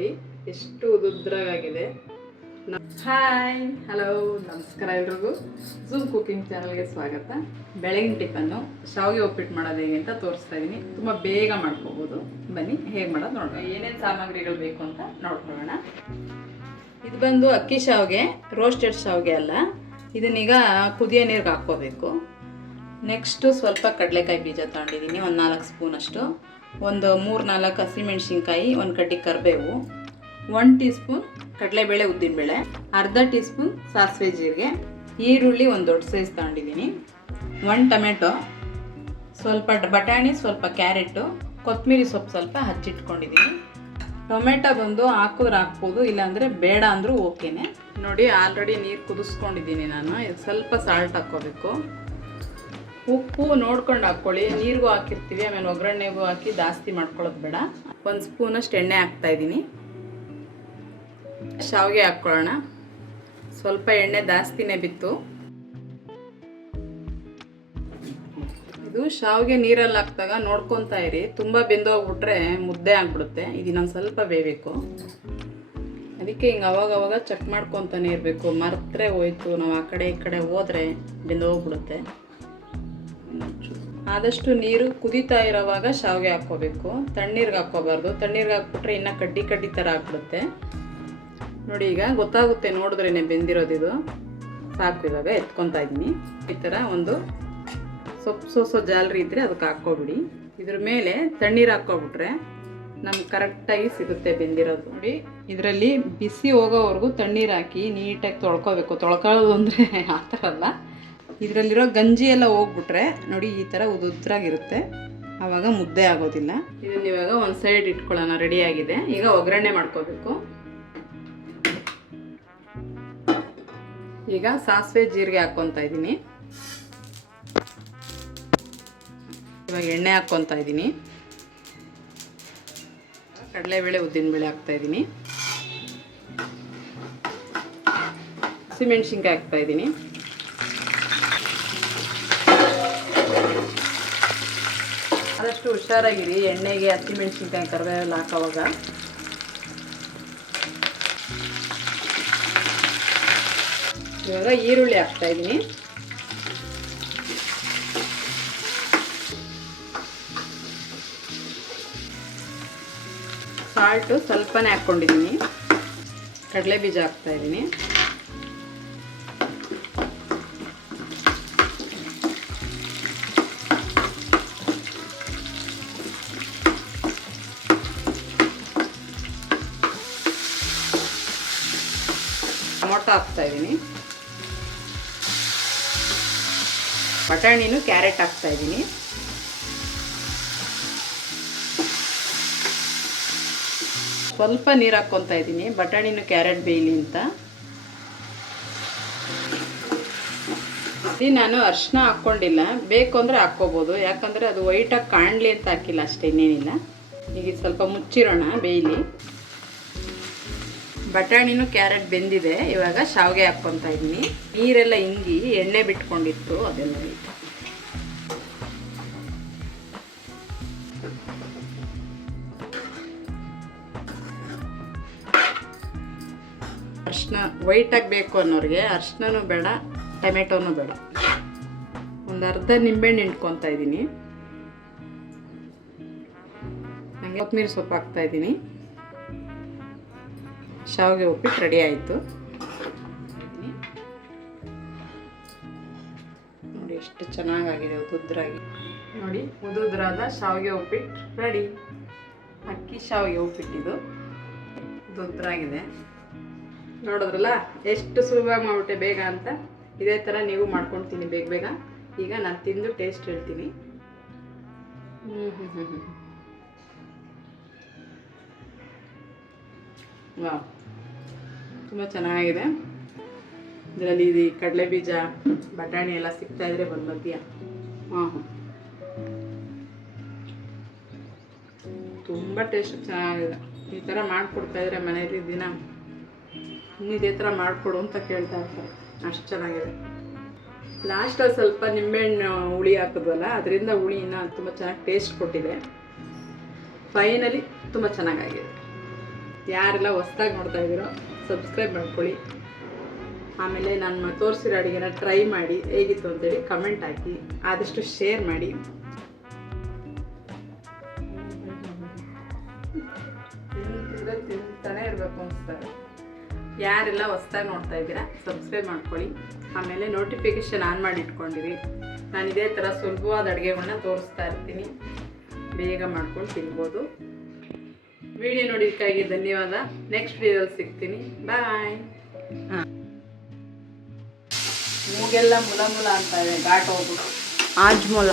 ನೋಡಿ ಎಷ್ಟು ಉದುದ್ರಾಗಿದೆ. Hi hello ನಮಸ್ಕಾರ ಎಲ್ರಿಗೂ. ಝೂಮ್ ಕುಕಿಂಗ್ ಚಾನಲ್ಗೆ ಸ್ವಾಗತ. ಬೆಳಗಿನ ಟಿಫನ್ನು ಶಾವಿಗೆ ಉಪ್ಪಿಟ್ಟು ಮಾಡೋದು ಹೇಗೆ ಅಂತ ತೋರಿಸ್ತಾ ಇದ್ದೀನಿ. ತುಂಬ ಬೇಗ ಮಾಡ್ಕೋಬೋದು. ಬನ್ನಿ ಹೇಗೆ ಮಾಡೋದು ನೋಡೋಣ. ಏನೇನು ಸಾಮಗ್ರಿಗಳು ಬೇಕು ಅಂತ ನೋಡ್ಕೊಳ್ಳೋಣ. ಇದು ಬಂದು ಅಕ್ಕಿ ಶಾವಿಗೆ, ರೋಸ್ಟೆಡ್ ಶಾವಿಗೆ ಅಲ್ಲ. ಇದನ್ನೀಗ ಕುದಿಯೋ ನೀರಿಗೆ ಹಾಕ್ಕೋಬೇಕು. ನೆಕ್ಸ್ಟು ಸ್ವಲ್ಪ ಕಡಲೆಕಾಯಿ ಬೀಜ ತಗೊಂಡಿದ್ದೀನಿ, ಒಂದು 4 ಸ್ಪೂನಷ್ಟು. ಒಂದು 3-4 ಹಸಿಮೆಣ್ಸಿನ್ಕಾಯಿ, ಒಂದು ಕಡ್ಡಿ ಕರಿಬೇವು, 1 ಟೀ ಸ್ಪೂನ್ ಕಡಲೆಬೇಳೆ ಉದ್ದಿನಬೇಳೆ, ಅರ್ಧ ಟೀ ಸ್ಪೂನ್ ಸಾಸಿವೆ ಜೀರಿಗೆ, ಈರುಳ್ಳಿ ಒಂದು ದೊಡ್ಡ ಸೈಜ್ ತಗೊಂಡಿದ್ದೀನಿ, 1 ಟೊಮೆಟೊ, ಸ್ವಲ್ಪ ಬಟಾಣಿ, ಸ್ವಲ್ಪ ಕ್ಯಾರೆಟು, ಕೊತ್ತಂಬರಿ ಸೊಪ್ಪು ಸ್ವಲ್ಪ ಹಚ್ಚಿಟ್ಕೊಂಡಿದ್ದೀನಿ. ಟೊಮೆಟೊ ಬಂದು ಹಾಕಿದ್ರೆ ಹಾಕ್ಬೋದು, ಇಲ್ಲಾಂದರೆ ಬೇಡ ಅಂದರೂ ಓಕೆನೆ. ನೋಡಿ ಆಲ್ರೆಡಿ ನೀರು ಕುದಿಸ್ಕೊಂಡಿದ್ದೀನಿ ನಾನು. ಸ್ವಲ್ಪ ಸಾಲ್ಟ್ ಹಾಕ್ಕೋಬೇಕು. ಉಪ್ಪು ನೋಡ್ಕೊಂಡು ಹಾಕ್ಕೊಳ್ಳಿ. ನೀರಿಗೂ ಹಾಕಿರ್ತೀವಿ, ಆಮೇಲೆ ಒಗ್ಗರಣೆಗೂ ಹಾಕಿ ಜಾಸ್ತಿ ಮಾಡ್ಕೊಳ್ಳೋದು ಬೇಡ. 1 ಸ್ಪೂನಷ್ಟು ಎಣ್ಣೆ ಹಾಕ್ತಾಯಿದ್ದೀನಿ. ಶಾವಿಗೆ ಹಾಕ್ಕೊಳ್ಳೋಣ. ಸ್ವಲ್ಪ ಎಣ್ಣೆ ಜಾಸ್ತಿನೇ ಬಿತ್ತು. ಇದು ಶಾವಿಗೆ ನೀರಲ್ಲಿ ಹಾಕಿದಾಗ ನೋಡ್ಕೊತಾ ಇರಿ, ತುಂಬ ಬೆಂದೋಗ್ಬಿಟ್ರೆ ಮುದ್ದೆ ಆಗಿಬಿಡುತ್ತೆ. ಇದು ಇನ್ನೊಂದು ಸ್ವಲ್ಪ ಬೇಯಬೇಕು. ಅದಕ್ಕೆ ಹಿಂಗೆ ಅವಾಗವಾಗ ಚೆಕ್ ಮಾಡ್ಕೊತಾನೆ ಇರಬೇಕು. ಮರೆತರೆ ಹೋಯ್ತು, ನಾವು ಆ ಕಡೆ ಈ ಕಡೆ ಹೋದರೆ ಬೆಂದೋಗ್ಬಿಡುತ್ತೆ. ಆದಷ್ಟು ನೀರು ಕುದೀತಾ ಇರೋವಾಗ ಶಾವಿಗೆ ಹಾಕ್ಕೋಬೇಕು, ತಣ್ಣೀರಿಗೆ ಹಾಕ್ಕೋಬಾರ್ದು. ತಣ್ಣೀರಿಗೆ ಹಾಕ್ಬಿಟ್ರೆ ಇನ್ನೂ ಕಡ್ಡಿ ಕಡ್ಡಿ ಥರ ಆಗ್ಬಿಡುತ್ತೆ. ನೋಡಿ ಈಗ ಗೊತ್ತಾಗುತ್ತೆ ನೋಡಿದ್ರೇ ಬೆಂದಿರೋದಿದು. ಸಾಕು, ಇವಾಗ ಎತ್ಕೊತಾ ಇದ್ದೀನಿ. ಈ ಥರ ಒಂದು ಸೊಪ್ಪು ಜಾಲರಿ ಇದ್ದರೆ ಅದಕ್ಕೆ ಹಾಕ್ಕೊಬಿಡಿ. ಇದ್ರ ಮೇಲೆ ತಣ್ಣೀರು ಹಾಕ್ಕೊಬಿಟ್ರೆ ನಮ್ಗೆ ಕರೆಕ್ಟಾಗಿ ಸಿಗುತ್ತೆ ಬೆಂದಿರೋದು. ನೋಡಿ ಇದರಲ್ಲಿ ಬಿಸಿ ಹೋಗೋವರೆಗೂ ತಣ್ಣೀರು ಹಾಕಿ ನೀಟಾಗಿ ತೊಳ್ಕೊಬೇಕು. ತೊಳ್ಕೊಳ್ಳೋದು ಅಂದರೆ ಆ ಥರ ಅಲ್ಲ, ಇದರಲ್ಲಿರೋ ಗಂಜಿ ಎಲ್ಲ ಹೋಗ್ಬಿಟ್ರೆ ನೋಡಿ ಈ ಥರ ಉದುದ್ರಾಗಿರುತ್ತೆ. ಆವಾಗ ಮುದ್ದೆ ಆಗೋದಿಲ್ಲ. ಇದನ್ನ ಇವಾಗ ಒಂದು ಸೈಡ್ ಇಟ್ಕೊಳ್ಳೋಣ. ರೆಡಿಯಾಗಿದೆ. ಈಗ ಒಗ್ಗರಣೆ ಮಾಡ್ಕೋಬೇಕು. ಈಗ ಸಾಸಿವೆ ಜೀರಿಗೆ ಹಾಕ್ಕೊತಾ ಇದ್ದೀನಿ. ಇವಾಗ ಎಣ್ಣೆ ಹಾಕ್ಕೊತಾ ಇದ್ದೀನಿ. ಕಡಲೆಬೇಳೆ ಉದ್ದಿನಬೇಳೆ ಹಾಕ್ತಾಯಿದ್ದೀನಿ. ಹಸಿಮೆಣ್ಸಿನ್ಕಾಯಿ ಹಾಕ್ತಾಯಿದ್ದೀನಿ. ಆದಷ್ಟು ಹುಷಾರಾಗಿರಿ, ಎಣ್ಣೆಗೆ ಹಸಿಮೆಣ್ಸಿನ್ಕಾಯಿ ಕರಿಬೇವೆಲ್ಲ ಹಾಕೋವಾಗ. ಇವಾಗ ಈರುಳ್ಳಿ ಹಾಕ್ತಾಯಿದ್ದೀನಿ. ಸಾಲ್ಟು ಸ್ವಲ್ಪನೇ ಹಾಕ್ಕೊಂಡಿದ್ದೀನಿ. ಕಡಲೆ ಬೀಜ ಹಾಕ್ತಾಯಿದ್ದೀನಿ. ಟೊಮೊಟೊ ಹಾಕ್ತಾಯಿದ್ದೀನಿ. ಬಟಾಣಿನೂ ಕ್ಯಾರೆಟ್ ಹಾಕ್ತಾಯಿದ್ದೀನಿ. ಸ್ವಲ್ಪ ನೀರು ಹಾಕ್ಕೊತಾ ಇದ್ದೀನಿ, ಬಟಾಣಿನೂ ಕ್ಯಾರೆಟ್ ಬೇಯಲಿ ಅಂತ. ಇಲ್ಲಿ ನಾನು ಅರಿಶಿನ ಹಾಕ್ಕೊಂಡಿಲ್ಲ, ಬೇಕು ಅಂದರೆ ಹಾಕ್ಕೋಬೋದು. ಯಾಕಂದರೆ ಅದು ವೈಟಾಗಿ ಕಾಣಲಿ ಅಂತ ಹಾಕಿಲ್ಲ ಅಷ್ಟೇ, ಇನ್ನೇನಿಲ್ಲ. ಈಗ ಸ್ವಲ್ಪ ಮುಚ್ಚಿರೋಣ ಬೇಯಲಿ. ಬಟಾಣಿನೂ ಕ್ಯಾರೆಟ್ ಬೆಂದಿದೆ. ಇವಾಗ ಶಾವಿಗೆ ಹಾಕ್ಕೊತಾ ಇದ್ದೀನಿ. ನೀರೆಲ್ಲ ಹಿಂಗಿ ಎಣ್ಣೆ ಬಿಟ್ಕೊಂಡಿತ್ತು, ಅದೆಲ್ಲ ಐತೆ. ಅರಿಶಿನ ವೈಟಾಗಿ ಬೇಕು ಅನ್ನೋರಿಗೆ ಅರಿಶಿನೂ ಬೇಡ, ಟೊಮೆಟೊನೂ ಬೇಡ. ಒಂದು ಅರ್ಧ ನಿಂಬೆಹಣ್ಣು ಹಿಂಡ್ಕೊತಾ ಇದ್ದೀನಿ. ನನಗೆ ಕೊತ್ತಂಬರಿ ಸೊಪ್ಪು ಹಾಕ್ತಾಯಿದ್ದೀನಿ. ಶಾವಿಗೆ ಉಪ್ಪಿಟ್ಟು ರೆಡಿ ಆಯಿತು. ನೋಡಿ ಎಷ್ಟು ಚೆನ್ನಾಗಾಗಿದೆ ಉದುದ್ರಾಗಿ. ನೋಡಿ ಉದುದ್ರಾದ ಶಾವಿಗೆ ಉಪ್ಪಿಟ್ಟು ರೆಡಿ. ಅಕ್ಕಿ ಶಾವಿಗೆ ಉಪ್ಪಿಟ್ಟಿದು ಉದುದ್ರಾಗಿದೆ. ನೋಡಿದ್ರಲ್ಲ ಎಷ್ಟು ಸುಲಭವಾಗಿ ಮಾಡ್ಬಿಟ್ಟೆ ಬೇಗ ಅಂತ. ಇದೇ ಥರ ನೀವು ಮಾಡ್ಕೊಳ್ತೀನಿ ಬೇಗ ಬೇಗ. ಈಗ ನಾನು ತಿಂದು ಟೇಸ್ಟ್ ಹೇಳ್ತೀನಿ. ವಾವ್, ತುಂಬ ಚೆನ್ನಾಗಿದೆ. ಇದರಲ್ಲಿ ಇದು ಕಡಲೆ ಬೀಜ ಬಟಾಣಿ ಎಲ್ಲ ಸಿಗ್ತಾಯಿದ್ರೆ ಬಂದ್ಬರ್ತೀಯ. ತುಂಬ ಟೇಸ್ಟ್ ಚೆನ್ನಾಗಿದೆ. ಈ ಥರ ಮಾಡಿಕೊಡ್ತಾಯಿದ್ರೆ ಮನೇಲಿ ದಿನ ಇದೇ ಥರ ಮಾಡಿಕೊಡು ಅಂತ ಕೇಳ್ತಾ ಇರ್ತಾರೆ, ಅಷ್ಟು ಚೆನ್ನಾಗಿದೆ. ಲಾಸ್ಟಲ್ಲಿ ಸ್ವಲ್ಪ ನಿಂಬೆಹಣ್ಣು ಹುಳಿ ಹಾಕಿದ್ವಲ್ಲ, ಅದರಿಂದ ಹುಳಿ ಇನ್ನೂ ತುಂಬ ಚೆನ್ನಾಗಿ ಟೇಸ್ಟ್ ಕೊಟ್ಟಿದೆ. ಫೈನಲಿ ತುಂಬ ಚೆನ್ನಾಗಾಗಿದೆ. ಯಾರೆಲ್ಲ ಹೊಸ್ದಾಗಿ ನೋಡ್ತಾ ಇದ್ದೀರೋ ಸಬ್ಸ್ಕ್ರೈಬ್ ಮಾಡ್ಕೊಳ್ಳಿ. ಆಮೇಲೆ ನಾನು ತೋರಿಸಿರೋ ಅಡುಗೆನ ಟ್ರೈ ಮಾಡಿ ಹೇಗಿತ್ತು ಅಂತೇಳಿ ಕಮೆಂಟ್ ಹಾಕಿ, ಆದಷ್ಟು ಶೇರ್ ಮಾಡಿ. ತಿಂತಾನೆ ಇರಬೇಕು ಅನಿಸ್ತಾರೆ. ಯಾರೆಲ್ಲ ಹೊಸ್ದಾಗಿ ನೋಡ್ತಾ ಇದ್ದೀರಾ ಸಬ್ಸ್ಕ್ರೈಬ್ ಮಾಡ್ಕೊಳ್ಳಿ. ಆಮೇಲೆ ನೋಟಿಫಿಕೇಷನ್ ಆನ್ ಮಾಡಿ ಇಟ್ಕೊಂಡಿರಿ. ನಾನು ಇದೇ ಥರ ಸುಲಭವಾದ ಅಡುಗೆಗಳನ್ನ ತೋರಿಸ್ತಾ ಇರ್ತೀನಿ, ಬೇಗ ಮಾಡ್ಕೊಂಡು ತಿನ್ಬೋದು. ವಿಡಿಯೋ ನೋಡಿದ್ದಕ್ಕಾಗಿ ಧನ್ಯವಾದ. ನೆಕ್ಸ್ಟ್ ವಿಡಿಯೋದಲ್ಲಿ ಸಿಗ್ತೀನಿ. ಬಾಯ್. ಮೂಗೆಲ್ಲ ಮುಲ ಮುಲ ಅಂತ ಇದೆ, ಘಾಟ್ ಹೋಗ್ಬಿಟ್ಟು ಆಜ್ಮೂಲ.